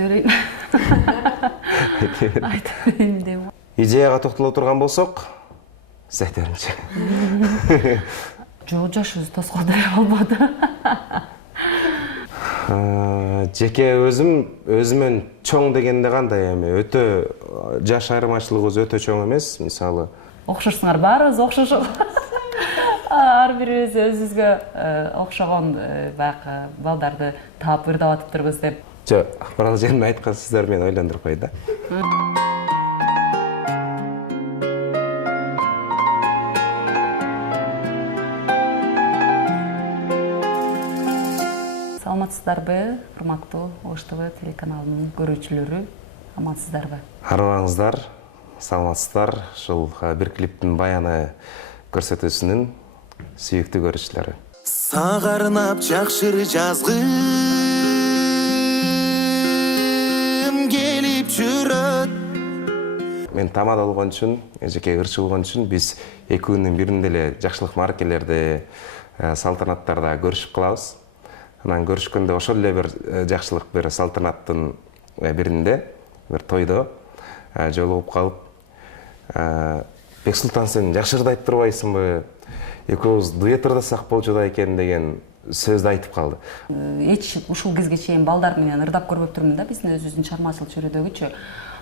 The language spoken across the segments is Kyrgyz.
айта берейин. Айта берейин деп. Идеяга токтоло турган болсок, сиз айта бериңизчи. Жок, жашыбыз тоскоолдой албады. Жеке өзүмөн чоң дегенде кандай эми өтө жаш айырмачылыгыбыз өтө чоң эмес, мисалы. Окшошсуңар, баарыбыз окшошуп. Ар бирибиз өзүбүзгө окшогон баягы балдарды таап ырдап атыптырбыз деп. Жок, Акмарал эженин айткан сөздөрү мени ойлондуруп койду. Саламатсыздарбы, урматтуу Ош ТВ телеканалынын көрүүчүлөрү, амансыздарбы? Арыбаңыздар, саламатсыздар. Ушул бир клиптин баяны көрсөтүүсүнүн сүйүктүү көрүүчүлөрү. Сагарнап жакшыр жазгым келип жүрөт. Мен тамада болгон үчүн, эжеке ырчы болгон үчүн биз экөөнүн биринде эле жакшылык маркелерде, салтанаттарда көрүшүп калабыз. Анан көрүшкөндө ошол эле бир жакшылык бир салтанаттын биринде, бир тойдо жолугуп калып, Бексултан, сен жакшы ырдайт турбайсыңбы? Экөөбүз дуэт ырдасак болчу да экен деген сөздү айтып калды. Эч ушул кезге чейин балдар менен ырдап көрбөптүрмүн да, биздин өзүбүздүн чыгармачылык чөйрөдөгүчү.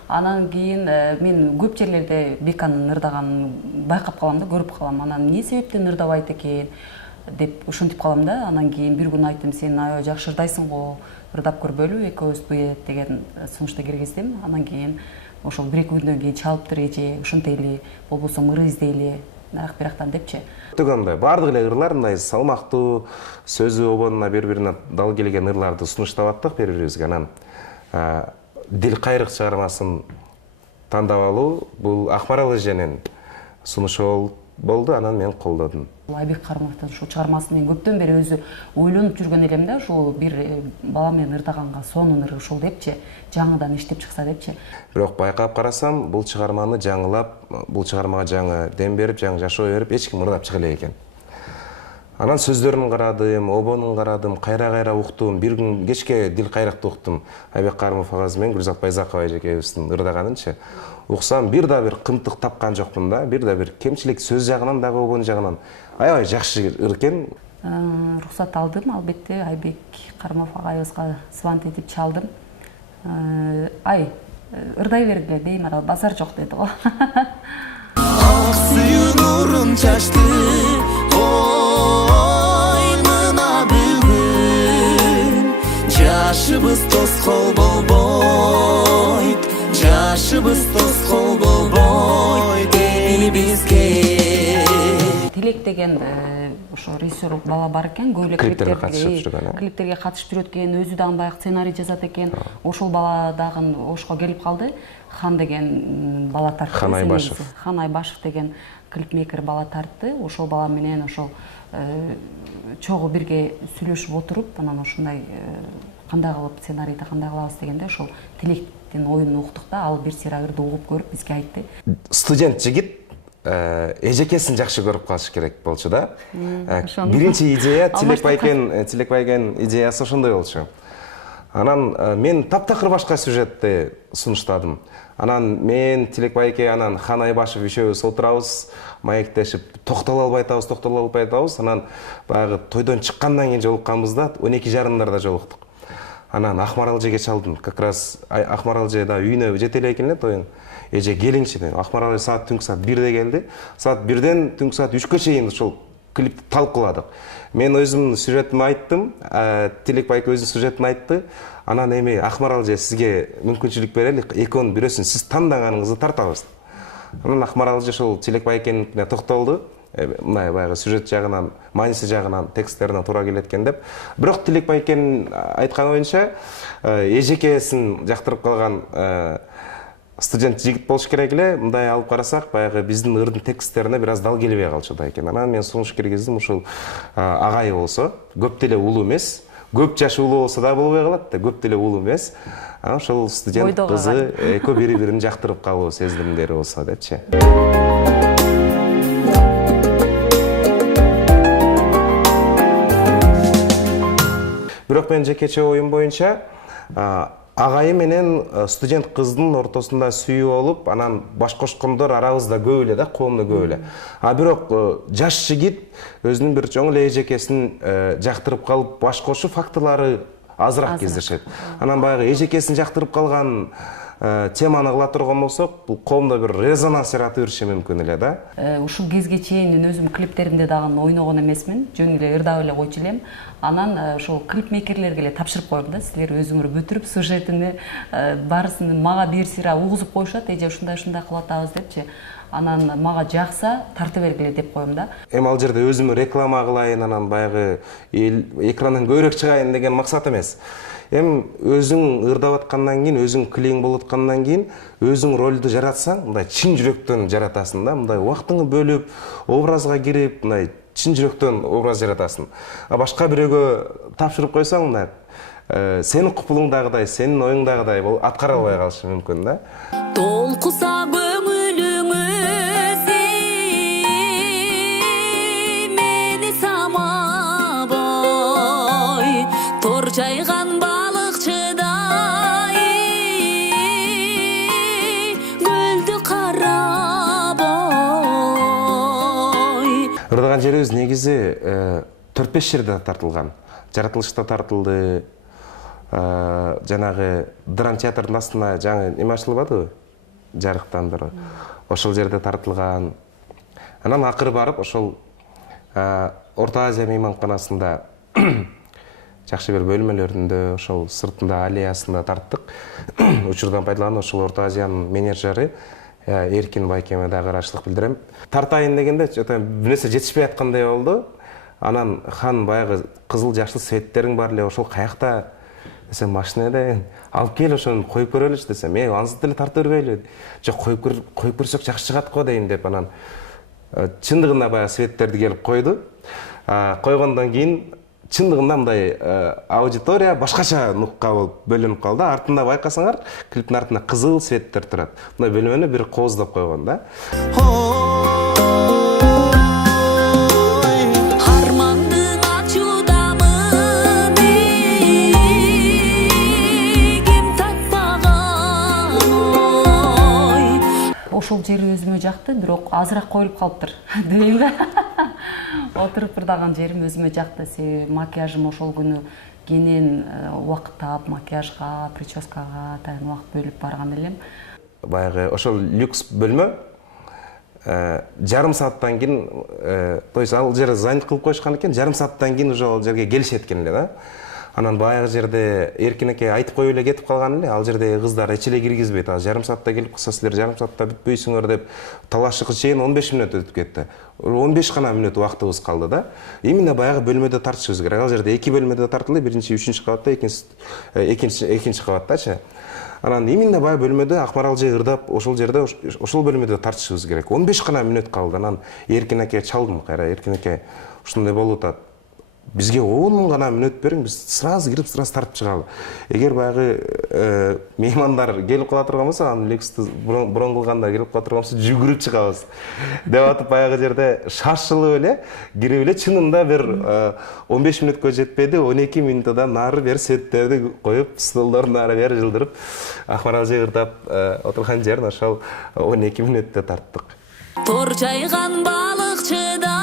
Анан кийин мен көп жерлерде Беканын ырдаганын байкап калам да, көрүп калам. Анан эмне себептен ырдабайт экен деп ушинтип калам да. Анан кийин бир күн айттым, сен аябай жакшы ырдайсың го, ырдап көрбөлү, экөөбүз дуэт деген сунушта киргиздим. Анан кийин ошол бир-эки күндөн кийин чалыптыр эже, ушинтели, болбосо ыры издейли, бирактан депчи. Төгөндө баардык эле ырлар мындай салмактуу, сөзү обонуна бири-бирине дал келген ырларды сунуштап аттык бири-бирибизге. Анан Дил кайрык чыгармасын тандап алуу бул Акмарал эженин сунушу болду, анан мен колдодум. Айбек Карымовдун ушул чыгармасын мен көптөн бери өзү ойлонуп жүргөн элем да, ушул бир бала менен ырдаганга сонун ыры ушул депчи, жаңыдан иштеп чыкса депчи. Бирок байкап карасам, бул чыгарманы жаңылап, бул чыгармага жаңы дем берип, жаңы жашоо берип эч ким ырдап чыга элек экен. Анан сөздөрүн карадым, обонун карадым, кайра уктум. Бир күн кечке Дил кайрыкты уктум. Айбек Карымов агабыз менен Гүлзат Байзакова эжекебиздин ырдаганынчы. Уксам, бир да бир кымтык тапкан жокмун да, бир да бир кемчилик сөз жагынан дагы обон жагынан аябай жакшы ыр экен. Рухсат алдым, албетте Айбек Карымов агайыбызга звонок этип чалдым. Ай, ырдай бергиле, беймарал, базар жок деди го. Ак сүйүү нурун чачты, ой мына бүгүн жашыбыз тоскоол болбойт, жашыбыз тоскоол болбойт элибизге. Тилек деген ошо режиссер бала бар экен, көп эле клиптерге катышып жүрөт экен, өзү дагы баягы сценарий жазат экен. Ошол бала дагы Ошко келип калды. Хан деген бала тартты. Хан Айбашев деген клипмейкер бала тартты. Ошол бала менен ошол чогуу бирге сүйлөшүп отуруп, анан ушундай кандай кылып сценарийди кандай кылабыз дегенде ошол Тилектин оюн уктук да, ал бир сыйра ырды угуп көрүп бизге айтты. Студент жигит эжекесин жакшы көрүп калыш керек болчу да. Биринчи идея Тилек байкен идеясы ошондой болчу. Анан мен таптакыр башка сюжетти сунуштадым. Анан мен Тилек байке, анан Хан Айбашев үшөөбүз отурабыз, маектешип, токтоло албай атабыз. Анан баягы тойдон чыккандан кийин жолукканбыз да, 12:30 жолуктук. Анан Акмарал эжеге чалдым. Как раз Акмарал эже да үйүнө жете эле экен эле тойдон. Эже келиңчи деп. Акмарал эже түнкү саат 1-де келди. Саат 1-ден түнкү саат 3-кө чейин ошол клипти талкууладык. Мен өзүмдүн сюжетимди айттым, Тилек байке өзүнүн сюжетин айтты. Анан эми Акмарал эже сизге мүмкүнчүлүк берелик, экөөнүн бирөөсүн сиз тандаганыңызды тартабыз. Анан Акмарал эже ошол Тилек байкенине токтолду. Мындай баягы сюжет жагынан, мааниси жагынан, тексттерине туура келет экен деп. Бирок Тилек байкенин айткан боюнча, эжекесин жактырып калган студент жигит болуш керек эле. Мындай алып карасак, баягы биздин ырдын тексттерине бир аз дал келбей калчу да экен. Анан мен сунуш киргиздим, ушул агай болсо, көп деле улуу эмес. Көп жашы улуу болсо да болбой калат да, көп деле улуу эмес. Анан ошол студент кызы экөө бири-бирин жактырып калуу сезилимдери болсо депчи. Бирок мен жекече оюм боюнча агайы менен студент кыздын ортосунда сүйүү болуп, анан баш кошкондор арабызда көп эле да, коомдо көп эле. А бирок жаш жигит өзүнүн бир чоң эле эжекесин жактырып калып, баш кошуу фактылары азыраак кездешет. Анан баягы эжекесин жактырып калган теманы кыла турган болсок, бул коомдо бир резонанс жаратып бериши мүмкүн эле да. Ушул кезге чейин мен өзүм клиптеримде дагы ойногон эмесмин, жөн эле ырдап эле койчу элем. Анан ошол клипмейкерлерге эле тапшырып коем да, силер өзүңөр бүтүрүп, сюжетини баарысын мага бир сыйра угузуп коюшат, эже ушундай кылып атабыз депчи. Анан мага жакса тарта бергиле деп коем да. Эми ал жерде өзүмө реклама кылайын, анан баягы экрандан көбүрөөк чыгайын деген максат эмес. Эми өзүң ырдап аткандан кийин, өзүң клейн болуп аткандан кийин, өзүң ролду жаратсаң, мындай чын жүрөктөн жаратасың да, мындай убактыңды бөлүп, образга кирип, мындай чын жүрөктөн образ жаратасың. А башка бирөөгө тапшырып койсоң, мындай сенин купулуңдагыдай, сенин оюңдагыдай болуп аткара албай калышы мүмкүн да. Толкуса көңүлүңүз мени самабой, тор жайган балыкчыдай көлдү карабой. Ырдаган жерибиз негизи 4-5 жерде тартылган. Жаратылышта тартылды. Жанагы драм театрдын астына жаңы эме ачылбадыбы? Жарыктандыруу. Ошол жерде тартылган. Анан акыры барып ошол Орто Азия мейманканасында жакшы бир бөлмөлөрүндө, ошол сыртында аллеясында тарттык. Учурдан пайдаланып ошол Орто Азиянын менеджери Эркин Байкеме дагы ырашчылык билдирем. Тартайын дегенде бир нерсе жетишпей аткандай болду. Анан хан баягы кызыл жашыл светтериң бар эле, ошол каякта десем, машинада алып кел, ошону коюп көрөлүчү десем, ансыз деле тартып бербейлби? Жок, коюп көрсөк жакшы чыгат го дейм деп, анан чындыгында баягы светтерди келип койду. Койгондон кийин чындыгында мындай аудитория башкача нукка болуп бөлүнүп калды. Артында байкасаңар, клиптин артында кызыл светтер турат. Мындай бөлмөнү бир кооздоп койгон да. Ошол жери өзүмө жакты, бирок азыраак коюлуп калыптыр дейм да. Отуруп ырдаган жерим өзүмө жакты. Себеби макияжым ошол күнү кенен убакыт таап, макияжга, прическага атайын убакыт бөлүп барган элем. Баягы ошол люкс бөлмө жарым сааттан кийин, то есть ал жерде занят кылып коюшкан экен, жарым сааттан кийин уже ал жерге келишет экен эле да. Анан баягы жерде Эркин эке айтып коюп эле кетип калган эле, ал жерде кыздар эч эле киргизбейт. А жарым саатта келип калса силер жарым саатта бүтпөйсүңөр деп талашыкка чейин 15 мүнөт өтүп кетти. 15 гана мүнөт убактыбыз калды да. Именно баягы бөлмөдө тартышыбыз керек. Ал жерде 2 бөлмөдө тартылды, биринчи, үчүнчү кабатта, экинчи кабаттачы. Анан именно баягы бөлмөдө Акмарал жай ырдап, ошол жерде ошол бөлмөдө тартышыбыз керек. 15 гана мүнөт калды. Анан Эркин эке чалдым кайра. Эркин эке ушундай болуп атат. Бизге 10 гана мүнөт бериң, биз сразу кирип, сразу тартып чыгалы. Эгер баягы меймандар келип кала турган болсо, анын люксту брон кылганда келип кала турган болсо, жүгүрүп чыгабыз. Деп атып баягы жерде шашылып эле, кирип эле чынында бир 15 мүнөткө жетпеди, 12 мүнөттөн нары бер светтерди коюп, столдордун ары бери жылдырып, Акмарал жай ырдап отурган жерин ошол 12 мүнөттө тарттык. Тор жайган балыкчыдай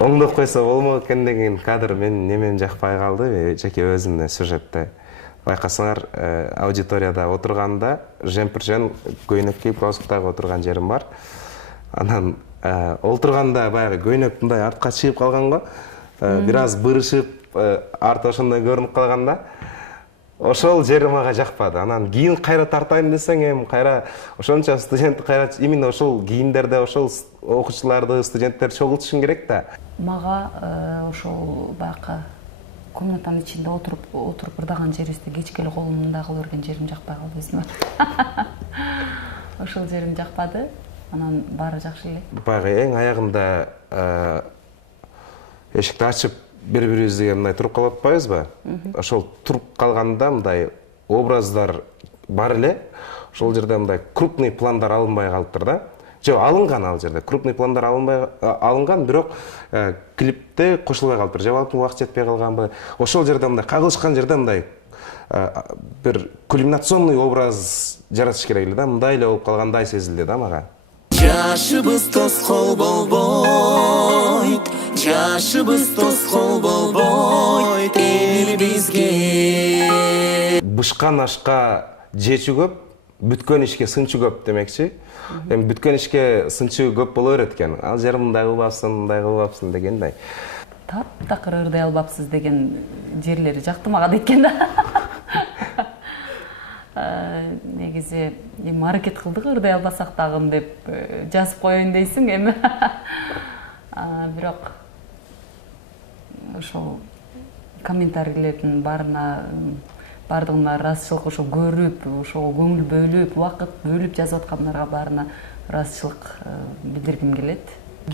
оңдоп койсо болмок экен деген кадр мен немен жакпай калды, жеке өзүмдө сюжетте. Байкасаңар, аудиторияда отурганда жемпиржен көйнөк кийип галстуктагы отурган жерим бар. Анан олтурганда баягы көйнөк мындай артка чыгып калганго, бир аз бырышып, арты ошондой көрүнүп калганда, ошол жери мага жакпады. Анан кийин кайра тартайын десең, эми кайра ошончо студент кайра именно ошол кийимдерде ошол окуучуларды, студенттерди чогултушуң керек да. Мага ошол баягы комнатанын ичинде отуруп ырдаган жерибизде кечке эле колумду мындай кыла берген жерим жакпай калды өзүмө. Ошол жерим жакпады. Анан баары жакшы эле. Баягы эң аягында эшикти ачып бири-бирибизге мындай туруп калып атпайбызбы? Ошол туруп калганда мындай образдар бар эле. Ошол жерде мындай крупный пландар алынбай калыптыр да. Жок, алынган ал жерде. Крупный пландар алынган, бирок клипте кошулбай калыптыр. Же балким убакыт жетпей калганбы. Ошол жерде мындай кагылышкан жерде мындай бир кульминационный образ жаратыш керек эле да. Мындай эле болуп калгандай сезилди да мага. Жашыбыз тоскоол болбойт, жашыбыз тоскоол болбойт эл бизге. Бышкан ашка жечү көп, бүткөн ишке сынчы көп демекчи. Эми бүткөн ишке сынчы көп боло берет экен. Ал жер мындай кылбапсың дегендей. Таптакыр ырдай албапсыз деген жерлери жактырмаган экен да. Негизи эми аракет кылдык ырдай албасак дагы деп жазып коеюн дейсиң эми. Бирок ошол комментарийлердин бардыгына ыраазычылык ошо көрүп, ошого көңүл бөлүп, убакыт бөлүп жазып аткандарга баарына ыраазычылык билдиргим келет.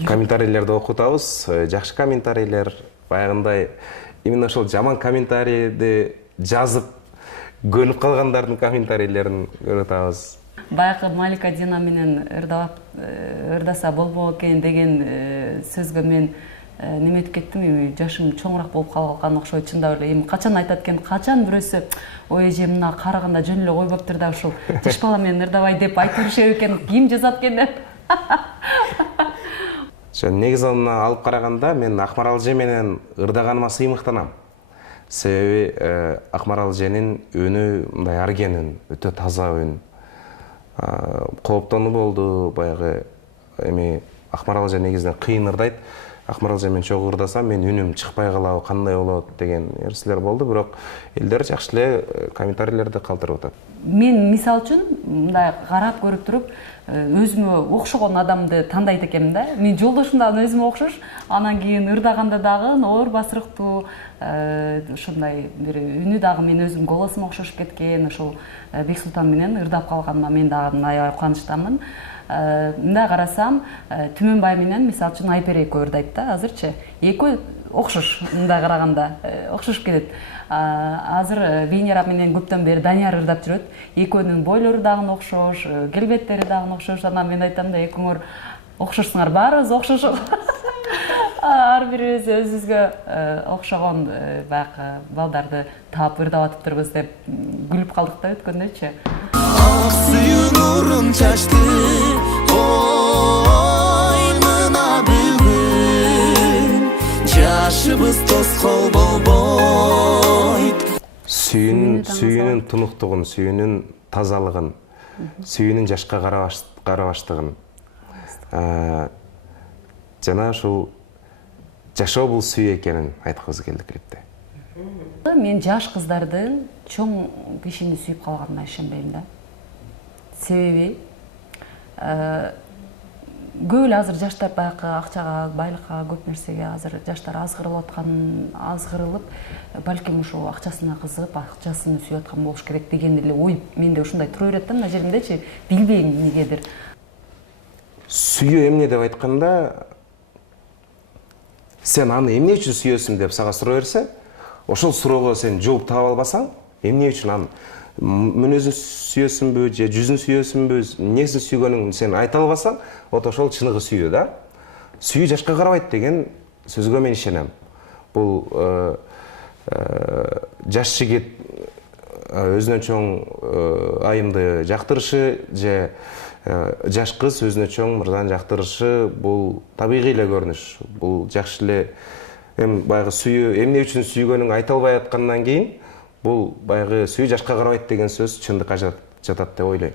Комментарийлерди окутабыз, жакшы комментарийлер, баягындай именно ошол жаман комментарийди жазып көнүп калгандардын комментарийлерин көрүп атабыз. Баягы Малика Дина менен ырдаса болбок экен деген сөзгө мен неметип кеттим, жашым чоңураак болуп калган окшойт, чындап эле. Эми качан айтат экен, качан бирөөсү ой эже мына караганда жөн эле койбоптур да ушул жаш бала менен ырдабай деп айтып беришет экен, ким жазат экен деп. Негизи мына алып караганда мен Акмарал эже менен ырдаганыма сыймыктанам. Себеби Акмарал эженин үнү мындай арген үн, өтө таза үн. Кооптонуу болду баягы. Эми Акмарал эже негизинен кыйын ырдайт. Акмарал эже менен чогуу ырдасам мен үнүм чыкпай калабы, кандай болот деген нерселер болду, бирок элдер жакшы эле комментарийлерди калтырып атат. Мен мисал үчүн мындай карап көрүп туруп өзүмө окшогон адамды тандайт экенмин да. Мен жолдошум дагы өзүмө окшош, анан кийин ырдаганда дагы оор басырыктуу, ушундай бир үнү дагы мен өзүм голосума окшошуп кеткен. Ошол Бексултан менен ырдап калганыма мен дагы аябай кубанычтамын. Мындай карасам, Түмөнбай менен мисалы үчүн Айпер экөө ырдайт да, азырчы. Экөө окшош, мындай караганда окшошуп кетет. Азыр Венера менен көптөн бери Данияр ырдап жүрөт. Экөөнүн бойлору дагы окшош, келбеттери дагы окшош. Анан мен айтам да, экөөңөр окшошсуңар, баарыбыз окшош. Ар бирибиз өзүбүзгө окшогон баягы балдарды таап ырдап атыптырбыз деп күлүп калдык да өткөндөрчү. Ак сүйүү нурун чачты, ой мына бүгүн жашыбыз тоскоол болбойт. Сүйүүнүн тунуктугун, сүйүүнүн тазалыгын, сүйүүнүн жашка карабаштыгын, жана ушул жашоо бул сүйүү экенин айткыбыз келди клипте. Мен жаш кыздардын чоң кишини сүйүп калганына ишенбейм да. Себеби көп эле азыр жаштар баягы акчага, байлыкка, көп нерсеге азыр жаштар азгырылып, балким ошо акчасына кызыгып, акчасын сүйүп аткан болуш керек деген эле ой менде ушундай тура берет да, мына жеримдечи, билбейм эмнегедир. Сүйүү эмне деп айтканда, сен аны эмне үчүн сүйөсүң деп сага суроо берсе, ошол суроого сен жооп таба албасаң, эмне үчүн аны мүнөзүн сүйөсүңбү же жүзүн сүйөсүңбү, эмнесин сүйгөнүң сен айта албасаң, ошол чыныгы сүйүү да. Сүйүү жашка карабайт деген сөзгө мен ишенем. Бул жаш жигит өзүнөн чоң айымды жактырышы же жаш кыз өзүнө чоң мырзаны жактырышы бул табигый эле көрүнүш. Бул жакшы эле баягы сүйүү эмне үчүн сүйгөнүң айта албай аткандан кийин бул баягы сүйүү жашка карабайт деген сөз чындыкка жатат деп ойлойм.